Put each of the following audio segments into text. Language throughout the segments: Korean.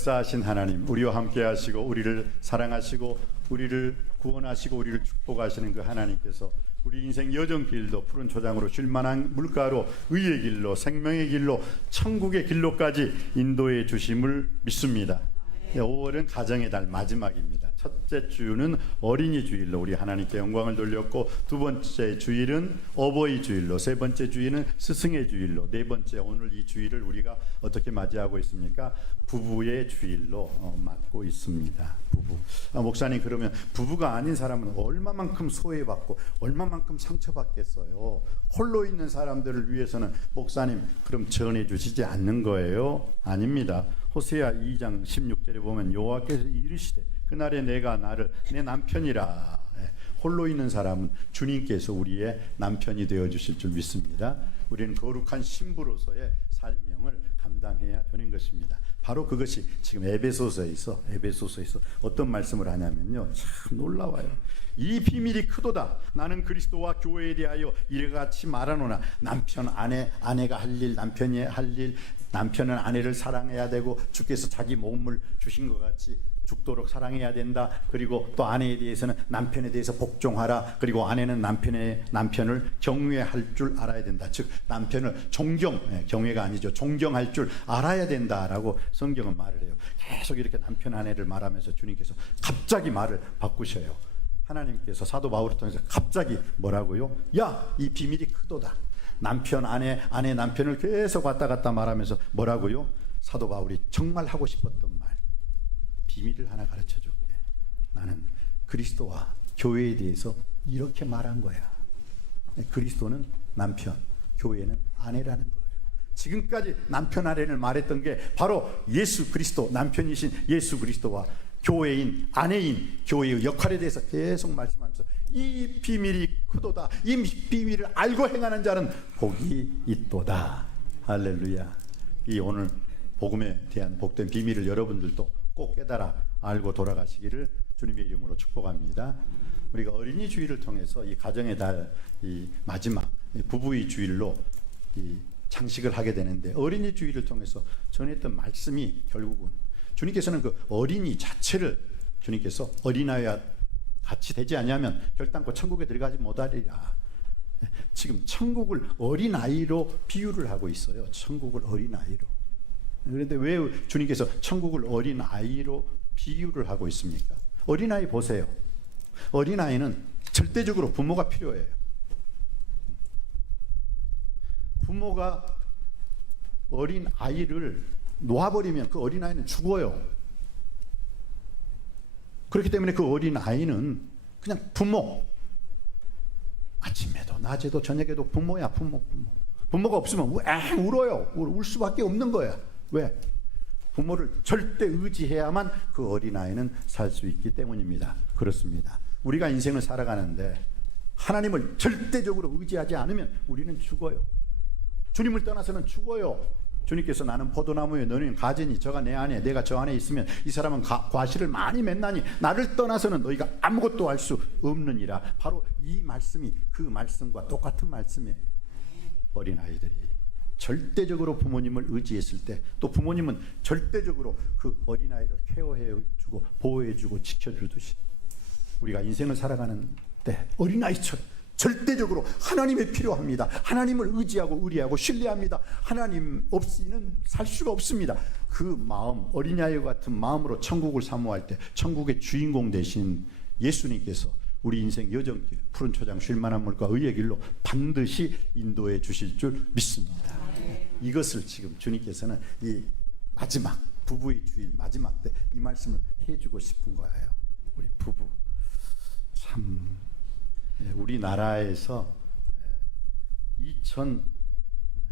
역사하신 하나님, 우리와 함께 하시고 우리를 사랑하시고 우리를 구원하시고 우리를 축복하시는 그 하나님께서 우리 인생 여정길도 푸른 초장으로 쉴만한 물가로 의의 길로 생명의 길로 천국의 길로까지 인도해 주심을 믿습니다. 5월은 가정의 달 마지막입니다. 첫째 주는 어린이 주일로 우리 하나님께 영광을 돌렸고, 두 번째 주일은 어버이 주일로, 세 번째 주일은 스승의 주일로, 네 번째 오늘 이 주일을 우리가 어떻게 맞이하고 있습니까? 부부의 주일로 맞고 있습니다. 부부. 목사님, 그러면 부부가 아닌 사람은 얼마만큼 소외받고 얼마만큼 상처받겠어요? 홀로 있는 사람들을 위해서는 목사님 그럼 전해 주시지 않는 거예요? 아닙니다. 호세아 2장 16절에 보면 여호와께서 이르시되 그날에 내가 나를 내 남편이라. 홀로 있는 사람은 주님께서 우리의 남편이 되어주실 줄 믿습니다. 우리는 거룩한 신부로서의 사명을 감당해야 되는 것입니다. 바로 그것이 지금 에베소서에서 어떤 말씀을 하냐면요, 참 놀라워요. 이 비밀이 크도다. 나는 그리스도와 교회에 대하여 이같이 말하노나 남편 아내가 할 일, 남편이 할 일, 남편은 아내를 사랑해야 되고 주께서 자기 몸을 주신 것 같이 죽도록 사랑해야 된다. 그리고 또 아내에 대해서는 남편에 대해서 복종하라. 그리고 아내는 남편을 경외할 줄 알아야 된다. 즉 남편을 경외가 아니죠, 존경할 줄 알아야 된다라고 성경은 말을 해요. 계속 이렇게 남편 아내를 말하면서 주님께서 갑자기 말을 바꾸셔요. 하나님께서 사도 바울을 통해서 갑자기 뭐라고요? 야, 이 비밀이 크도다. 남편 아내 남편을 계속 왔다 갔다 말하면서 뭐라고요? 사도 바울이 정말 하고 싶었던 말, 비밀을 하나 가르쳐 줄게. 나는 그리스도와 교회에 대해서 이렇게 말한 거야. 그리스도는 남편, 교회는 아내라는 거예요. 지금까지 남편 아내를 말했던 게 바로 예수 그리스도, 남편이신 예수 그리스도와 교회인 아내인 교회의 역할에 대해서 계속 말씀하면서 이 비밀이 크도다. 이 비밀을 알고 행하는 자는 복이 있도다. 할렐루야. 이 오늘 복음에 대한 복된 비밀을 여러분들도 꼭 깨달아 알고 돌아가시기를 주님의 이름으로 축복합니다. 우리가 어린이 주일을 통해서 이 가정의 달, 이 마지막 부부의 주일로 이 장식을 하게 되는데, 어린이 주일을 통해서 전했던 말씀이 결국은 주님께서는 그 어린이 자체를 주님께서 어린아이와 같이 되지 않으면 결단코 천국에 들어가지 못하리라. 지금 천국을 어린아이로 비유를 하고 있어요. 천국을 어린아이로. 그런데 왜 주님께서 천국을 어린아이로 비유를 하고 있습니까? 어린아이 보세요. 어린아이는 절대적으로 부모가 필요해요. 부모가 어린아이를 놓아버리면 그 어린아이는 죽어요. 그렇기 때문에 그 어린아이는 그냥 부모, 아침에도 낮에도 저녁에도 부모야. 부모가 없으면 울어요. 울 수밖에 없는 거야. 왜? 부모를 절대 의지해야만 그 어린아이는 살 수 있기 때문입니다. 그렇습니다. 우리가 인생을 살아가는데 하나님을 절대적으로 의지하지 않으면 우리는 죽어요. 주님을 떠나서는 죽어요. 주님께서 나는 포도나무에 너희는 가지니 저가 내 안에 내가 저 안에 있으면 이 사람은 과실을 많이 맺나니 나를 떠나서는 너희가 아무것도 할 수 없느니라. 바로 이 말씀이 그 말씀과 똑같은 말씀이에요. 어린아이들이 절대적으로 부모님을 의지했을 때, 또 부모님은 절대적으로 그 어린아이를 케어해주고 보호해주고 지켜주듯이 우리가 인생을 살아가는 때 어린아이처럼 절대적으로 하나님이 필요합니다. 하나님을 의지하고 의리하고 신뢰합니다. 하나님 없이는 살 수가 없습니다. 그 마음, 어린아이 같은 마음으로 천국을 사모할 때 천국의 주인공 되신 예수님께서 우리 인생 여정길, 푸른 초장 쉴만한 물과 의의 길로 반드시 인도해 주실 줄 믿습니다. 이것을 지금 주님께서는 이 마지막 부부의 주일 마지막 때 이 말씀을 해주고 싶은 거예요. 우리 부부 참, 우리나라에서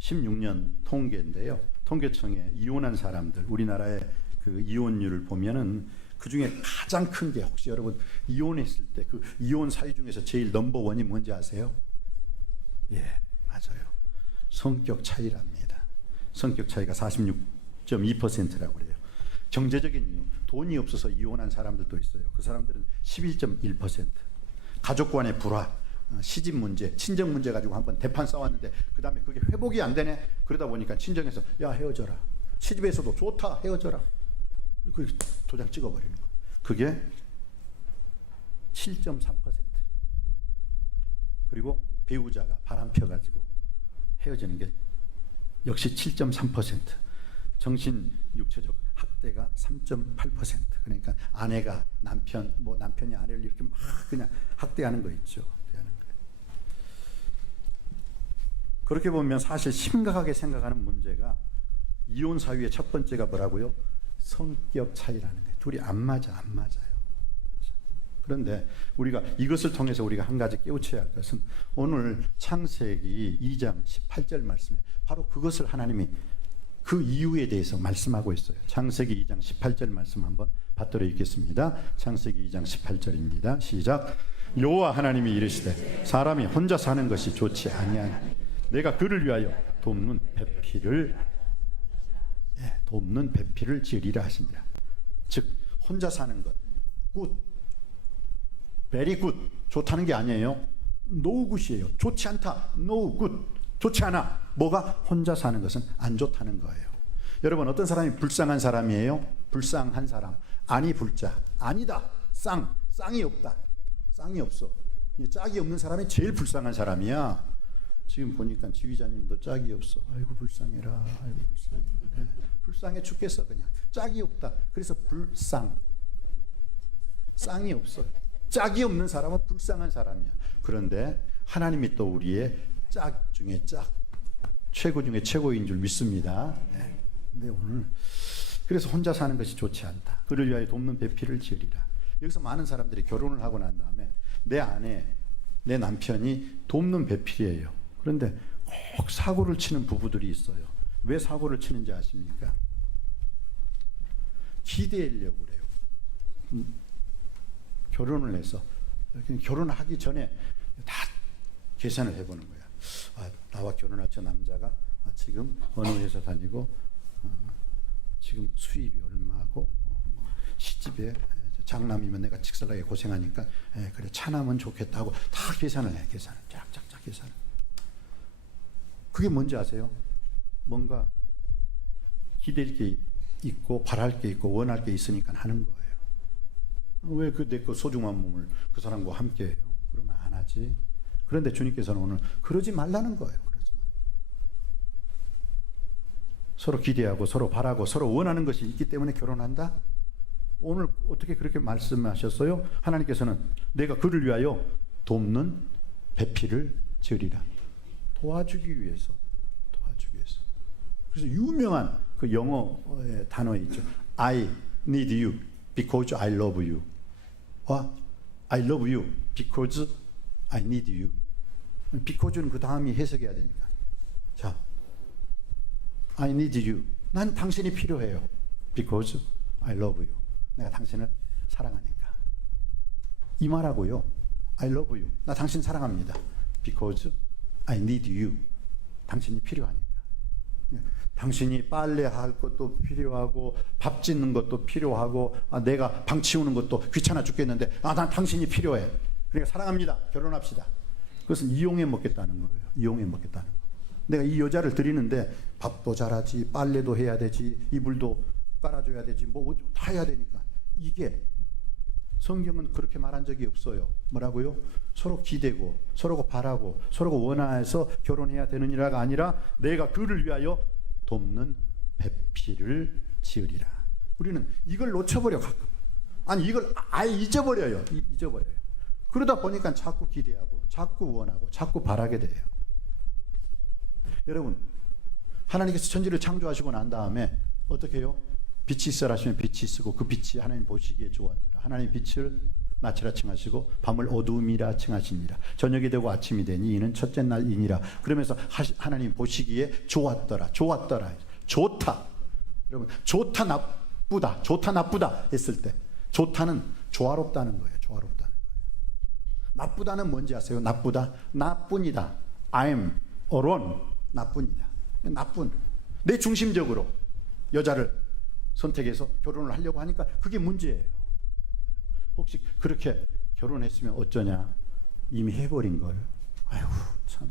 2016년 통계인데요, 통계청에 이혼한 사람들, 우리나라의 그 이혼율을 보면은 그 중에 가장 큰 게, 혹시 여러분 이혼했을 때 그 이혼 사유 중에서 제일 넘버원이 뭔지 아세요? 예, 맞아요. 성격 차이랍니다. 성격 차이가 46.2%라고 그래요. 경제적인 이유, 돈이 없어서 이혼한 사람들도 있어요. 그 사람들은 11.1%. 가족 간의 불화, 시집 문제, 친정 문제 가지고 한번 대판 싸웠는데 그 다음에 그게 회복이 안 되네. 그러다 보니까 친정에서 야 헤어져라. 시집에서도 좋다 헤어져라. 그 도장 찍어버리는 거예요. 그게 7.3%. 그리고 배우자가 바람 펴가지고 헤어지는 게 역시 7.3%. 정신 육체적 학대가 3.8%. 그러니까 아내가 남편, 남편이 아내를 이렇게 막 그냥 학대하는 거 있죠. 학대하는 거. 그렇게 보면 사실 심각하게 생각하는 문제가 이혼 사유의 첫 번째가 뭐라고요? 성격 차이라는 거예요. 둘이 안 맞아요. 그런데 우리가 이것을 통해서 우리가 한 가지 깨우쳐야 할 것은 오늘 창세기 2장 18절 말씀에 바로 그것을 하나님이 그 이유에 대해서 말씀하고 있어요. 창세기 2장 18절 말씀 한번 받들어 읽겠습니다. 창세기 2장 18절입니다. 시작. 여호와 하나님이 이르시되 사람이 혼자 사는 것이 좋지 아니하니 내가 그를 위하여 돕는 배필을 지으리라 하시니라. 즉 혼자 사는 것 굿, very good, 좋다는 게 아니에요. no good이에요. 좋지 않다. no good, 좋지 않아. 뭐가? 혼자 사는 것은 안 좋다는 거예요. 여러분 어떤 사람이 불쌍한 사람이에요? 불쌍한 사람. 아니 불자. 아니다. 쌍이 없다. 쌍이 없어. 짝이 없는 사람이 제일 불쌍한 사람이야. 지금 보니까 지휘자님도 짝이 없어. 아이고 불쌍해라. 아이고 불쌍해. 네. 불쌍해 죽겠어 그냥. 짝이 없다. 그래서 쌍이 없어. 짝이 없는 사람은 불쌍한 사람이야. 그런데 하나님이 또 우리의 짝 중에 짝, 최고 중에 최고인 줄 믿습니다. 네. 근데 오늘 그래서 혼자 사는 것이 좋지 않다. 그를 위하여 돕는 배필을 지으리라. 여기서 많은 사람들이 결혼을 하고 난 다음에 내 아내, 내 남편이 돕는 배필이에요. 그런데 꼭 사고를 치는 부부들이 있어요. 왜 사고를 치는지 아십니까? 기대하려고 그래요. 결혼을 해서 결혼하기 전에 다 계산을 해보는 거야. 나와 결혼할 저 남자가 지금 어느 회사 다니고 지금 수입이 얼마고 시집에 장남이면 내가 직설하게 고생하니까 그래 차남은 좋겠다고 다 계산을 해. 계산을 쫙쫙쫙 계산을. 그게 뭔지 아세요? 뭔가 기댈 게 있고 바랄 게 있고 원할 게 있으니까 하는 거예요. 왜 내 그 소중한 몸을 그 사람과 함께 해요? 그러면 안 하지. 그런데 주님께서는 오늘 그러지 말라는 거예요. 그러지 마. 서로 기대하고 서로 바라고 서로 원하는 것이 있기 때문에 결혼한다? 오늘 어떻게 그렇게 말씀하셨어요? 하나님께서는 내가 그를 위하여 돕는 배필을 지으리라. 도와주기 위해서. 그래서 유명한 그 영어의 단어 있죠. I need you because I love you. I love you because I need you. because는 그 다음이 해석해야 되니까. 자, I need you. 난 당신이 필요해요. Because I love you. 내가 당신을 사랑하니까. 이 말하고요. I love you. 나 당신 사랑합니다. Because I need you. 당신이 필요하니까. 당신이 빨래할 것도 필요하고 밥 짓는 것도 필요하고 내가 방 치우는 것도 귀찮아 죽겠는데 난 당신이 필요해. 그러니까 사랑합니다. 결혼합시다. 그것은 이용해 먹겠다는 거예요. 이용해 먹겠다는 거. 내가 이 여자를 드리는데 밥도 잘하지, 빨래도 해야 되지, 이불도 깔아줘야 되지, 뭐 다 해야 되니까. 이게 성경은 그렇게 말한 적이 없어요. 뭐라고요? 서로 기대고 서로가 바라고 서로가 원해서 결혼해야 되느니라가 아니라 내가 그를 위하여 돕는 배필을 지으리라. 우리는 이걸 놓쳐버려 가끔. 아니 이걸 아예 잊어버려요. 그러다 보니까 자꾸 기대하고 자꾸 원하고 자꾸 바라게 돼요. 여러분 하나님께서 천지를 창조하시고 난 다음에 어떻게 해요? 빛이 있으라 하시면 빛이 있고 그 빛이 하나님 보시기에 좋았더라. 하나님 빛을 낮이라 칭하시고 밤을 어두움이라 칭하시니라. 저녁이 되고 아침이 되니 이는 첫째 날이니라. 그러면서 하나님 보시기에 좋았더라. 좋다. 여러분 좋다 나쁘다 했을 때 좋다는 조화롭다는 거예요. 나쁘다는 뭔지 아세요? 나뿐이다. I'm alone. 나뿐이다. 내 중심적으로 여자를 선택해서 결혼을 하려고 하니까 그게 문제예요. 혹시 그렇게 결혼했으면 어쩌냐? 이미 해버린 걸. 아이고 참.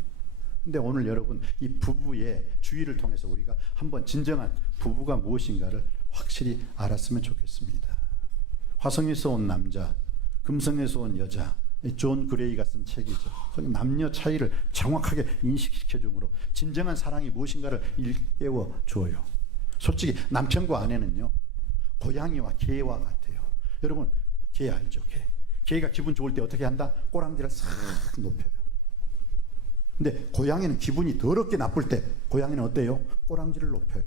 근데 오늘 여러분 이 부부의 주의를 통해서 우리가 한번 진정한 부부가 무엇인가를 확실히 알았으면 좋겠습니다. 화성에서 온 남자, 금성에서 온 여자, 존 그레이가 쓴 책이죠. 거기 남녀 차이를 정확하게 인식시켜 주므로 진정한 사랑이 무엇인가를 일깨워 줘요. 솔직히 남편과 아내는요, 고양이와 개와 같아요. 여러분, 개 알죠? 개가 기분 좋을 때 어떻게 한다? 꼬랑지를 싹 높여요. 근데 고양이는 기분이 더럽게 나쁠 때 고양이는 어때요? 꼬랑지를 높여요.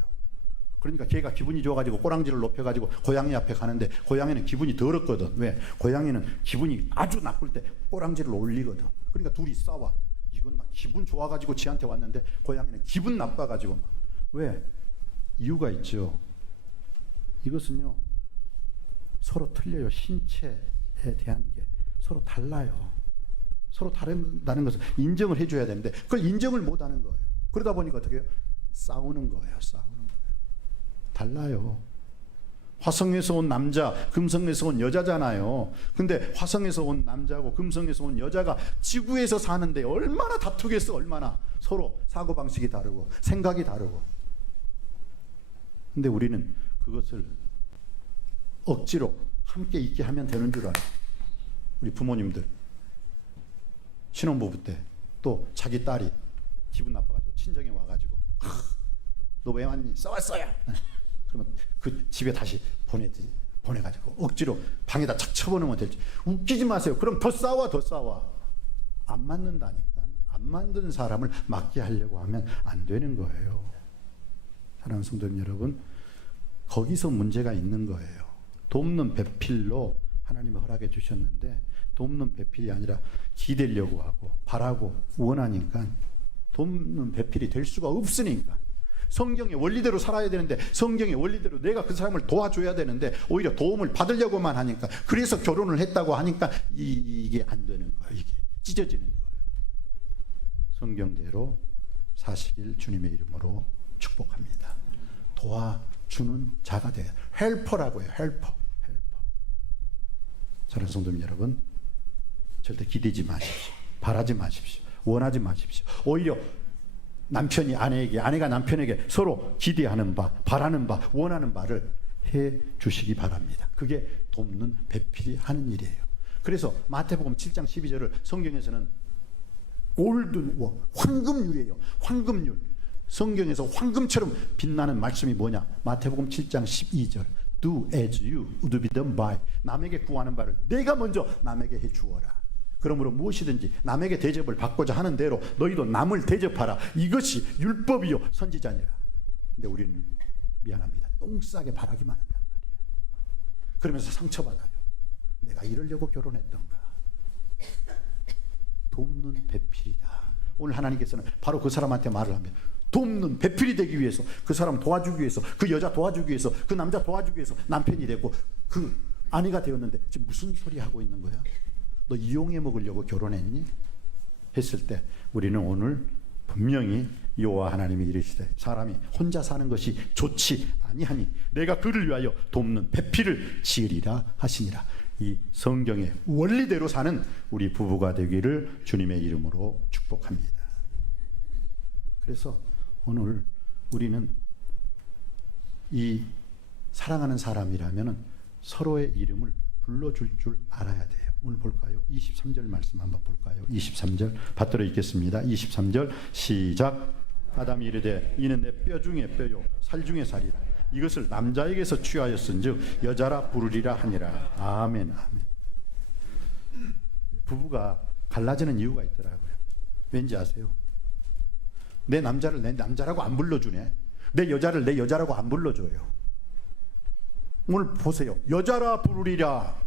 그러니까 개가 기분이 좋아가지고 꼬랑지를 높여가지고 고양이 앞에 가는데 고양이는 기분이 더럽거든. 왜? 고양이는 기분이 아주 나쁠 때 꼬랑지를 올리거든. 그러니까 둘이 싸워. 이건 나 기분 좋아가지고 지한테 왔는데 고양이는 기분 나빠가지고 막. 왜? 이유가 있죠. 이것은요, 서로 틀려요. 신체에 대한 게 서로 달라요. 서로 다른다는 것을 인정을 해줘야 되는데 그걸 인정을 못하는 거예요. 그러다 보니까 어떻게 해요? 싸우는 거예요. 달라요. 화성에서 온 남자, 금성에서 온 여자잖아요. 근데 화성에서 온 남자고 금성에서 온 여자가 지구에서 사는데 얼마나 다투겠어. 얼마나 서로 사고방식이 다르고 생각이 다르고. 근데 우리는 그것을 억지로 함께 있게 하면 되는 줄 알아요. 우리 부모님들 신혼부부 때 또 자기 딸이 기분 나빠가지고 친정에 와가지고 너 왜 왔니? 싸웠어요. 그러면 그 집에 다시 보내가지고 억지로 방에다 착 쳐보내면 될지. 웃기지 마세요. 그럼 더 싸워. 안 맞는다니까. 안 만든 사람을 맞게 하려고 하면 안 되는 거예요. 사랑하는 성도님 여러분, 거기서 문제가 있는 거예요. 돕는 배필로 하나님이 허락해 주셨는데 돕는 배필이 아니라 기대려고 하고 바라고 원하니까 돕는 배필이 될 수가 없으니까. 성경의 원리대로 살아야 되는데 성경의 원리대로 내가 그 사람을 도와줘야 되는데 오히려 도움을 받으려고만 하니까, 그래서 결혼을 했다고 하니까 이게 안 되는 거예요. 이게 찢어지는 거예요. 성경대로 사시길 주님의 이름으로 축복합니다. 도와주는 자가 돼요. 헬퍼라고요. 헬퍼. 사랑하는 성도님 여러분, 절대 기대지 마십시오. 바라지 마십시오. 원하지 마십시오. 오히려 남편이 아내에게, 아내가 남편에게 서로 기대하는 바, 바라는 바, 원하는 바를 해 주시기 바랍니다. 그게 돕는 배필이 하는 일이에요. 그래서 마태복음 7장 12절을 성경에서는 골든워, 황금률이에요. 황금률. 성경에서 황금처럼 빛나는 말씀이 뭐냐? 마태복음 7장 12절. Do as you would be done by. 남에게 구하는 바를 내가 먼저 남에게 해 주어라. 그러므로 무엇이든지 남에게 대접을 받고자 하는 대로 너희도 남을 대접하라. 이것이 율법이요 선지자니라. 근데 우리는 미안합니다. 똥싸게 바라기만 한단 말이에요. 그러면서 상처받아요. 내가 이러려고 결혼했던가. 돕는 배필이다. 오늘 하나님께서는 바로 그 사람한테 말을 합니다. 돕는 배필이 되기 위해서, 그 사람 도와주기 위해서, 그 여자 도와주기 위해서, 그 남자 도와주기 위해서 남편이 되고 그 아내가 되었는데 지금 무슨 소리 하고 있는 거야? 너 이용해 먹으려고 결혼했니? 했을 때 우리는 오늘 분명히 여호와 하나님이 이르시되 사람이 혼자 사는 것이 좋지 아니하니 내가 그를 위하여 돕는 배필을 지으리라 하시니라. 이 성경의 원리대로 사는 우리 부부가 되기를 주님의 이름으로 축복합니다. 그래서 오늘 우리는 이 사랑하는 사람이라면 서로의 이름을 불러줄 줄 알아야 돼요. 오늘 볼까요? 23절 말씀 한번 볼까요? 23절 받들어 읽겠습니다. 23절 시작. 아담이 이르되 이는 내 뼈 중에 뼈요 살 중에 살이라. 이것을 남자에게서 취하였은즉 여자라 부르리라 하니라. 아멘. 부부가 갈라지는 이유가 있더라고요. 왠지 아세요? 내 남자를 내 남자라고 안 불러주네. 내 여자를 내 여자라고 안 불러줘요. 오늘 보세요. 여자라 부르리라.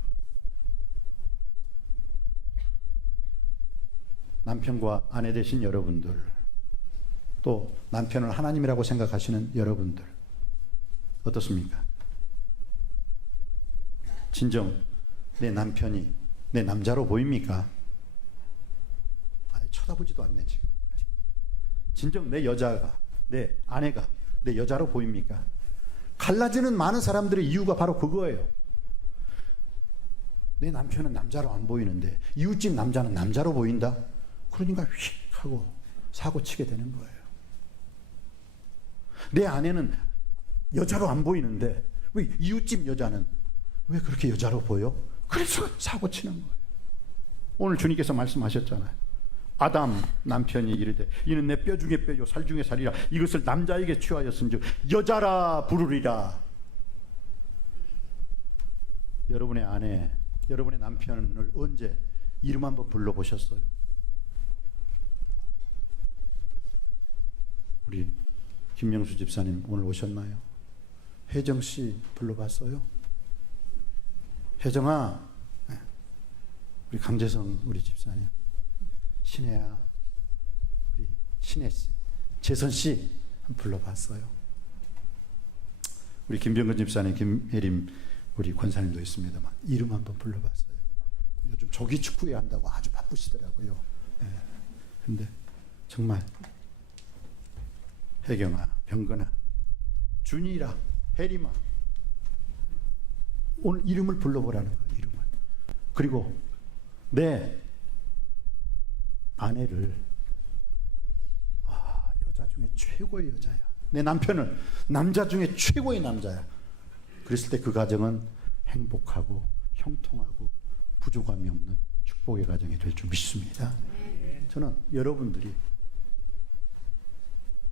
남편과 아내 되신 여러분들, 또 남편을 하나님이라고 생각하시는 여러분들 어떻습니까? 진정 내 남편이 내 남자로 보입니까? 아니, 쳐다보지도 않네 지금. 진정 내 여자가, 내 아내가 내 여자로 보입니까? 갈라지는 많은 사람들의 이유가 바로 그거예요. 내 남편은 남자로 안 보이는데 이웃집 남자는 남자로 보인다? 그러니까 휙 하고 사고 치게 되는 거예요. 내 아내는 여자로 안 보이는데 왜 이웃집 여자는 왜 그렇게 여자로 보여? 그래서 사고 치는 거예요. 오늘 주님께서 말씀하셨잖아요. 아담 남편이 이르되 이는 내 뼈 중에 뼈요 살 중에 살이라 이것을 남자에게 취하였은즉 여자라 부르리라. 여러분의 아내, 여러분의 남편을 언제 이름 한번 불러보셨어요? 우리 김명수 집사님 오늘 오셨나요? 혜정씨 불러봤어요? 혜정아. 우리 강재성 우리 집사님, 신혜야, 우리 신혜씨, 재선씨 불러봤어요? 우리 김병근 집사님, 김혜림 우리 권사님도 있습니다만 이름 한번 불러봤어요? 요즘 조기 축구회 한다고 아주 바쁘시더라고요. 근데 정말 혜경아, 병근아, 준이라, 혜림아, 오늘 이름을 불러보라는 거예요. 이름을. 그리고 내 아내를 여자 중에 최고의 여자야, 내 남편을 남자 중에 최고의 남자야, 그랬을 때 그 가정은 행복하고 형통하고 부족함이 없는 축복의 가정이 될 줄 믿습니다. 저는 여러분들이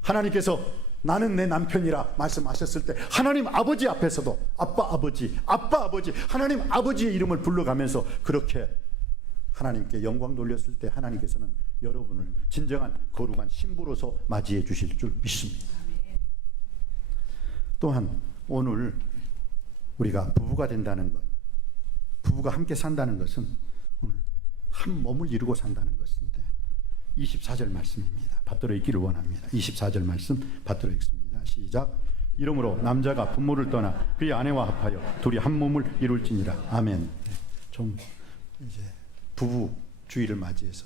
하나님께서 나는 내 남편이라 말씀하셨을 때 하나님 아버지 앞에서도 아빠 아버지 하나님 아버지의 이름을 불러가면서 그렇게 하나님께 영광 돌렸을 때 하나님께서는 여러분을 진정한 거룩한 신부로서 맞이해 주실 줄 믿습니다. 또한 오늘 우리가 부부가 된다는 것, 부부가 함께 산다는 것은 오늘 한 몸을 이루고 산다는 것인데 24절 말씀입니다. 받들어 읽기를 원합니다. 24절 말씀 받들어 읽습니다. 시작. 이러므로 남자가 부모를 떠나 그의 아내와 합하여 둘이 한 몸을 이룰지니라. 아멘. 좀 이제 부부주의를 맞이해서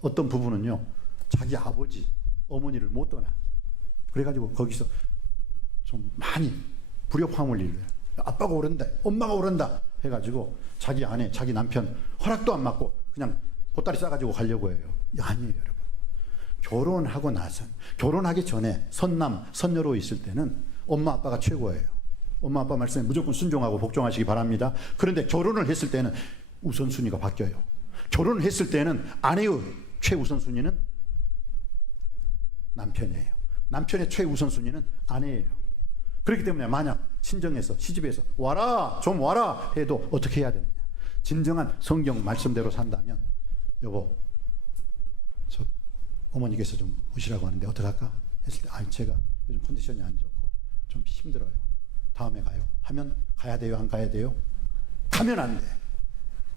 어떤 부부는요 자기 아버지 어머니를 못 떠나, 그래가지고 거기서 좀 많이 불협화음을 일러요. 아빠가 오른다, 엄마가 오른다 해가지고 자기 아내, 자기 남편 허락도 안 받고 그냥 보따리 싸가지고 가려고 해요. 아니에요, 여러분. 결혼하고 나서, 결혼하기 전에 선남, 선녀로 있을 때는 엄마 아빠가 최고예요. 엄마 아빠 말씀에 무조건 순종하고 복종하시기 바랍니다. 그런데 결혼을 했을 때는 우선순위가 바뀌어요. 결혼을 했을 때는 아내의 최우선순위는 남편이에요. 남편의 최우선순위는 아내예요. 그렇기 때문에 만약 친정에서, 시집에서 와라, 좀 와라 해도 어떻게 해야 되느냐. 진정한 성경 말씀대로 산다면, 여보, 저 어머니께서 좀 오시라고 하는데 어떡할까? 했을 때, 제가 요즘 컨디션이 안 좋고 좀 힘들어요. 다음에 가요. 하면 가야 돼요? 안 가야 돼요? 가면 안 돼.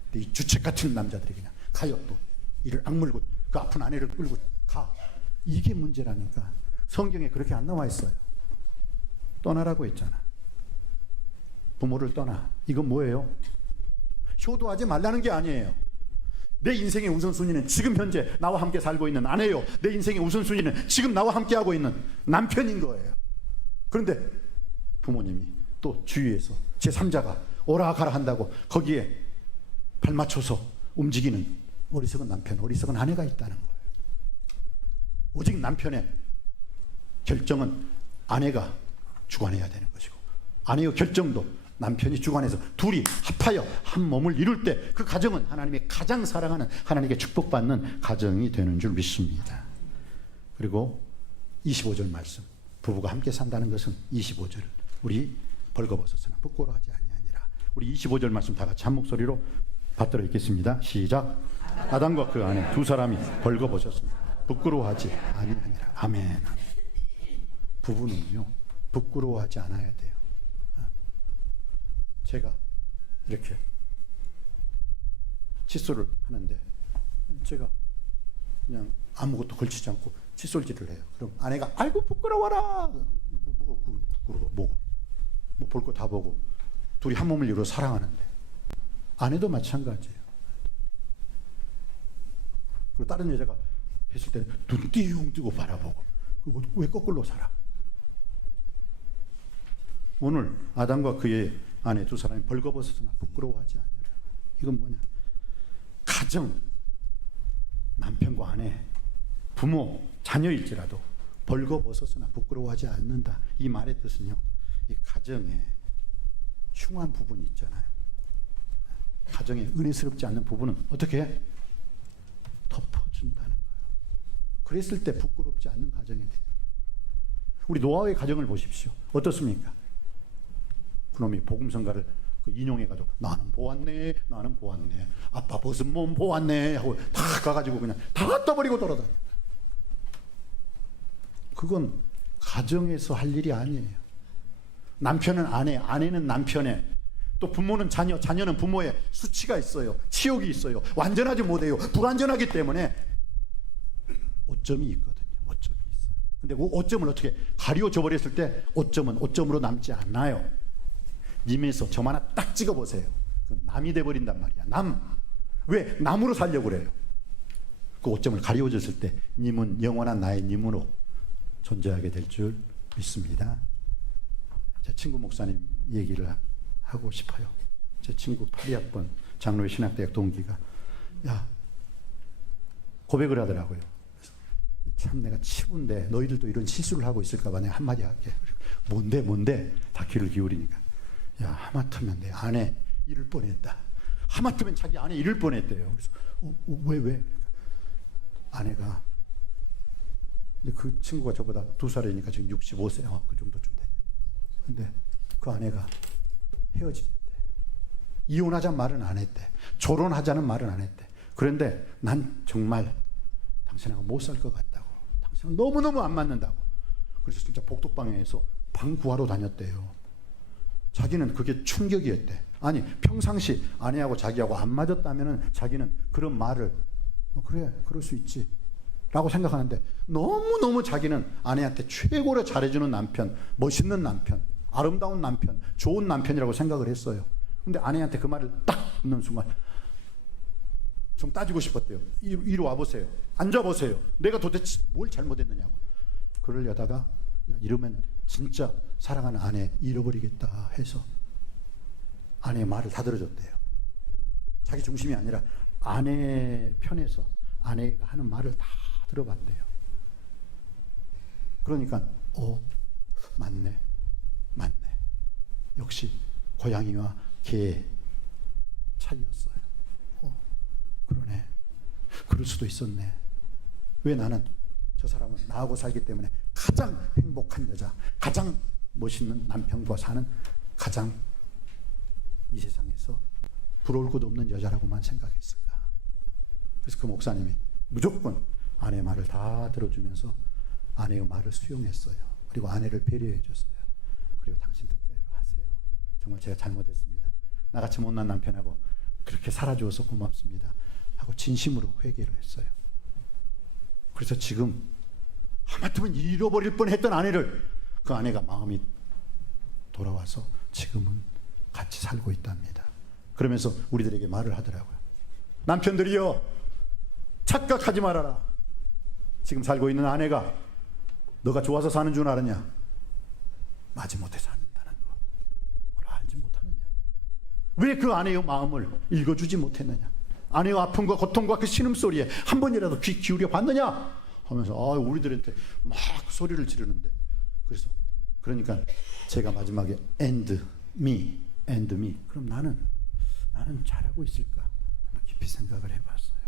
근데 이 주책 같은 남자들이 그냥 가요. 또 이를 악물고 그 아픈 아내를 끌고 가. 이게 문제라니까. 성경에 그렇게 안 나와 있어요. 떠나라고 했잖아. 부모를 떠나. 이건 뭐예요? 효도하지 말라는 게 아니에요. 내 인생의 우선순위는 지금 현재 나와 함께 살고 있는 아내요. 내 인생의 우선순위는 지금 나와 함께 하고 있는 남편인 거예요. 그런데 부모님이 또 주위에서 제3자가 오라 가라 한다고 거기에 발맞춰서 움직이는 어리석은 남편, 어리석은 아내가 있다는 거예요. 오직 남편의 결정은 아내가 주관해야 되는 것이고, 아내의 결정도 남편이 주관해서 둘이 합하여 한 몸을 이룰 때 그 가정은 하나님의 가장 사랑하는, 하나님께 축복받는 가정이 되는 줄 믿습니다. 그리고 25절 말씀, 부부가 함께 산다는 것은 25절, 우리 벌거벗었으나 부끄러워하지 아니하니라. 우리 25절 말씀 다 같이 한 목소리로 받들어 읽겠습니다. 시작. 아담과 그 아내 두 사람이 벌거벗었으나 부끄러워하지 아니하니라. 아멘. 부부는요 부끄러워하지 않아야 돼요. 제가 이렇게 칫솔을 하는데 제가 그냥 아무것도 걸치지 않고 칫솔질을 해요. 그럼 아내가 아이고 부끄러워라. 부끄러워. 뭐 볼 거 다 보고 둘이 한 몸을 이루어 사랑하는데, 아내도 마찬가지예요. 그리고 다른 여자가 했을 때는 눈 띄웅 뜨고 바라보고, 왜 거꾸로 살아? 오늘 아담과 그의 아내 두 사람이 벌거벗었으나 부끄러워하지 않으라. 이건 뭐냐? 가정, 남편과 아내, 부모, 자녀일지라도 벌거벗었으나 부끄러워하지 않는다. 이 말의 뜻은요, 이 가정에 흉한 부분이 있잖아요. 가정에 은혜스럽지 않는 부분은 어떻게 해? 덮어준다는 거예요. 그랬을 때 부끄럽지 않는 가정이 돼요. 우리 노아의 가정을 보십시오. 어떻습니까? 그놈이 복음성가를 인용해가지고 나는 보았네, 나는 보았네, 아빠 벗은 몸 보았네 하고 다 가가지고 그냥 다 떠버리고 돌아다녀. 그건 가정에서 할 일이 아니에요. 남편은 아내, 아내는 남편의, 또 부모는 자녀, 자녀는 부모의 수치가 있어요. 치욕이 있어요. 완전하지 못해요. 불완전하기 때문에 오점이 있거든요. 오점이 있어요. 근데 그 오점을 어떻게 가리워져 버렸을 때 오점은 오점으로 남지 않아요. 님에서 점 하나 딱 찍어보세요. 남이 돼버린단 말이야. 남. 왜? 남으로 살려고 그래요. 그 오점을 가리워졌을 때 님은 영원한 나의 님으로 존재하게 될 줄 믿습니다. 제 친구 목사님 얘기를 하고 싶어요. 제 친구 82학번 장로회 신학대학 동기가 고백을 하더라고요. 참 내가 치부인데 너희들도 이런 실수를 하고 있을까 봐 내가 한마디 할게. 뭔데? 다 귀를 기울이니까. 하마터면 내 아내 잃을 뻔했다. 하마터면 자기 아내 잃을 뻔했대요. 그래서 왜? 아내가, 근데 그 친구가 저보다 2살이니까 지금 65세, 그 정도쯤 돼. 근데 그 아내가 헤어지겠대. 이혼하자는 말은 안 했대. 결혼하자는 말은 안 했대. 그런데 난 정말 당신하고 못 살 것 같다고. 당신은 너무너무 안 맞는다고. 그래서 진짜 복덕방에서 방 구하러 다녔대요. 자기는 그게 충격이었대. 아니, 평상시 아내하고 자기하고 안 맞았다면 자기는 그런 말을 그래, 그럴 수 있지 라고 생각하는데, 너무너무 자기는 아내한테 최고로 잘해주는 남편, 멋있는 남편, 아름다운 남편, 좋은 남편이라고 생각을 했어요. 근데 아내한테 그 말을 딱 듣는 순간 좀 따지고 싶었대요. 이리 와보세요. 앉아보세요. 내가 도대체 뭘 잘못했느냐고. 그러려다가 이러면 진짜 사랑하는 아내 잃어버리겠다 해서 아내의 말을 다 들어줬대요. 자기 중심이 아니라 아내 편에서 아내가 하는 말을 다 들어봤대요. 그러니까 맞네. 역시 고양이와 개의 차이였어요. 그러네. 그럴 수도 있었네. 왜 나는 저 사람은 나하고 살기 때문에 가장 행복한 여자, 가장 멋있는 남편과 사는 가장 이 세상에서 부러울 것도 없는 여자라고만 생각했을까. 그래서 그 목사님이 무조건 아내의 말을 다 들어주면서 아내의 말을 수용했어요. 그리고 아내를 배려해 줬어요. 그리고 당신 뜻대로 하세요. 정말 제가 잘못했습니다. 나같이 못난 남편하고 그렇게 살아주어서 고맙습니다 하고 진심으로 회개를 했어요. 그래서 지금 하마터면 잃어버릴 뻔했던 아내를 그 아내가 마음이 돌아와서 지금은 같이 살고 있답니다. 그러면서 우리들에게 말을 하더라고요. 남편들이여, 착각하지 말아라. 지금 살고 있는 아내가 너가 좋아서 사는 줄 알았냐? 마지못해 산다는 거 그걸 알지 못하느냐? 왜 그 아내의 마음을 읽어주지 못했느냐? 아내의 아픔과 고통과 그 신음소리에 한 번이라도 귀 기울여 봤느냐? 하면서 우리들한테 막 소리를 지르는데, 그러니까 제가 마지막에 and me 그럼 나는 잘하고 있을까? 깊이 생각을 해봤어요.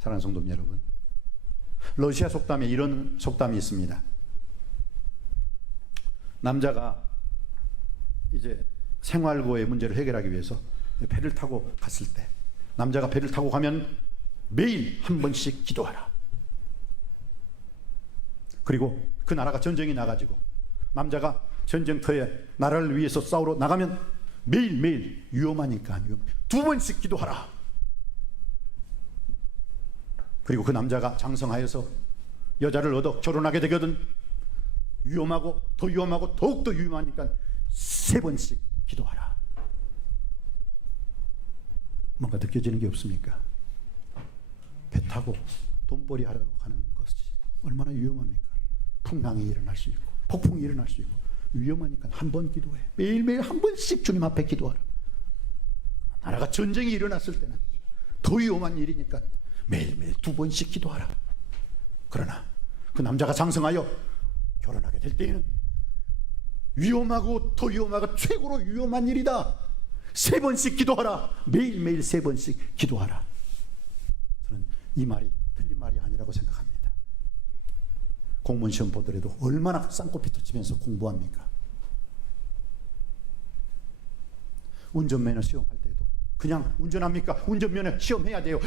사랑하는 성도님 여러분, 러시아 속담에 이런 속담이 있습니다. 남자가 이제 생활고의 문제를 해결하기 위해서 배를 타고 갔을 때, 남자가 배를 타고 가면 매일 한 번씩 기도하라. 그리고 그 나라가 전쟁이 나가지고 남자가 전쟁터에 나라를 위해서 싸우러 나가면 매일매일 위험하니까 2번씩 기도하라. 그리고 그 남자가 장성하여서 여자를 얻어 결혼하게 되거든 위험하고 더 위험하고 더욱더 위험하니까 3번씩 기도하라. 뭔가 느껴지는 게 없습니까? 배 타고 돈벌이 하러 가는 것이 얼마나 위험합니까? 풍랑이 일어날 수 있고 폭풍이 일어날 수 있고 위험하니까 한 번 기도해. 매일매일 한 번씩 주님 앞에 기도하라. 나라가 전쟁이 일어났을 때는 더 위험한 일이니까 매일매일 2번씩 기도하라. 그러나 그 남자가 장성하여 결혼하게 될 때에는 위험하고 더 위험하고 최고로 위험한 일이다. 3번씩 기도하라. 매일매일 3번씩 기도하라. 저는 이 말이 틀린 말이 아니라고 생각합니다. 공무원 시험 보더라도 얼마나 쌍꺼풀 터치면서 공부합니까? 운전면허 시험할 때도 그냥 운전합니까? 운전면허 시험해야 돼요.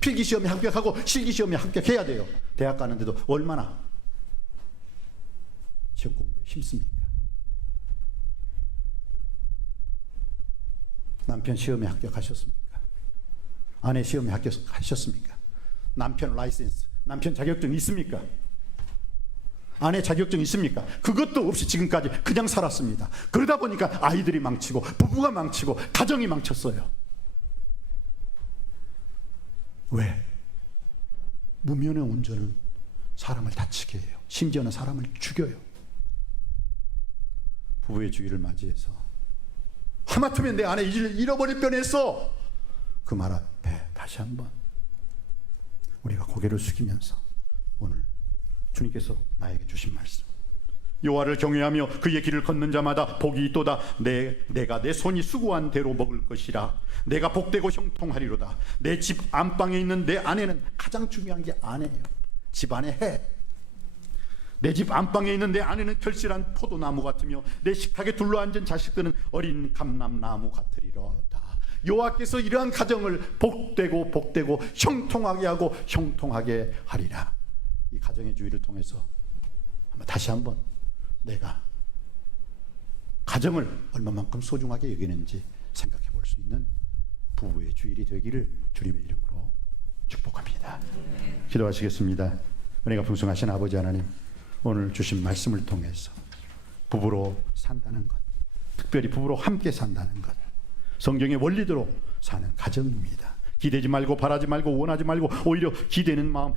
필기시험에 합격하고 실기시험에 합격해야 돼요. 대학 가는데도 얼마나 시험 공부에 힘씁니까? 남편 시험에 합격하셨습니까? 아내 시험에 합격하셨습니까? 남편 라이센스, 남편 자격증 있습니까? 아내 자격증 있습니까? 그것도 없이 지금까지 그냥 살았습니다. 그러다 보니까 아이들이 망치고 부부가 망치고 가정이 망쳤어요. 왜? 무면허 운전은 사람을 다치게 해요. 심지어는 사람을 죽여요. 부부의 주의를 맞이해서 하마터면 내 아내 잃어버릴 뻔했어. 그 말 앞에 다시 한번 우리가 고개를 숙이면서 오늘 주님께서 나에게 주신 말씀, 여호와를 경외하며 그의 길을 걷는 자마다 복이 있도다. 내가 내 손이 수고한 대로 먹을 것이라. 내가 복되고 형통하리로다. 내 집 안방에 있는 내 아내는, 가장 중요한 게 아내예요. 집 안에 해. 내 집 안방에 있는 내 아내는 결실한 포도나무 같으며 내 식탁에 둘러앉은 자식들은 어린 감람나무 같으리로다. 여호와께서 이러한 가정을 복되고 형통하게 하고 형통하게 하리라. 이 가정의 주의를 통해서 다시 한번 내가 가정을 얼마만큼 소중하게 여기는지 생각해 볼 수 있는 부부의 주일이 되기를 주님의 이름으로 축복합니다. 기도하시겠습니다. 은혜가 풍성하신 아버지 하나님, 오늘 주신 말씀을 통해서 부부로 산다는 것, 특별히 부부로 함께 산다는 것, 성경의 원리대로 사는 가정입니다. 기대지 말고 바라지 말고 원하지 말고 오히려 기대는 마음,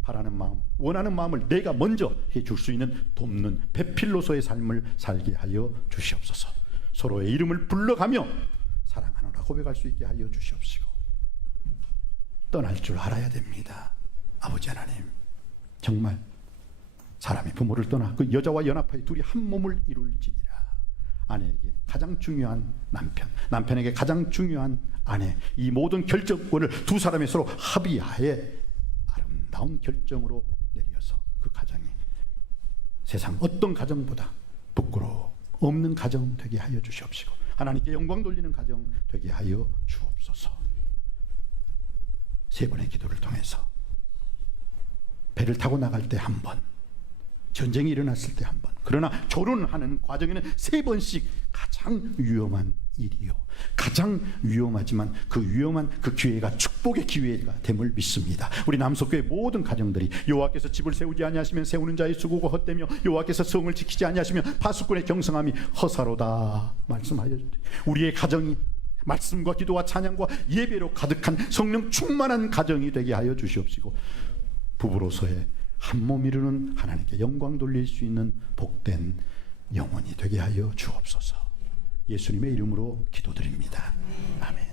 바라는 마음, 원하는 마음을 내가 먼저 해줄 수 있는 돕는 배필로서의 삶을 살게 하여 주시옵소서. 서로의 이름을 불러가며 사랑하노라 고백할 수 있게 하여 주시옵시고, 떠날 줄 알아야 됩니다. 아버지 하나님, 정말 사람이 부모를 떠나 그 여자와 연합하여 둘이 한 몸을 이룰지니라. 아내에게 가장 중요한 남편, 남편에게 가장 중요한 아내, 이 모든 결정권을 두 사람이 서로 합의하에 아름다운 결정으로 내려서 그 가정이 세상 어떤 가정보다 부끄러워 없는 가정 되게 하여 주시옵시고, 하나님께 영광 돌리는 가정 되게 하여 주옵소서. 세 번의 기도를 통해서 배를 타고 나갈 때 한 번, 전쟁이 일어났을 때 한 번, 그러나 결혼하는 과정에는 3번씩 가장 위험한 일이요, 가장 위험하지만 그 위험한 그 기회가 축복의 기회가 됨을 믿습니다. 우리 남석교의 모든 가정들이 여호와께서 집을 세우지 아니하시면 세우는 자의 수고가 헛되며 여호와께서 성을 지키지 아니하시면 파수꾼의 경성함이 허사로다 말씀하여 주세요. 우리의 가정이 말씀과 기도와 찬양과 예배로 가득한 성령 충만한 가정이 되게 하여 주시옵시고, 부부로서의 한 몸 이루는 하나님께 영광 돌릴 수 있는 복된 영혼이 되게 하여 주옵소서. 예수님의 이름으로 기도드립니다. 아멘.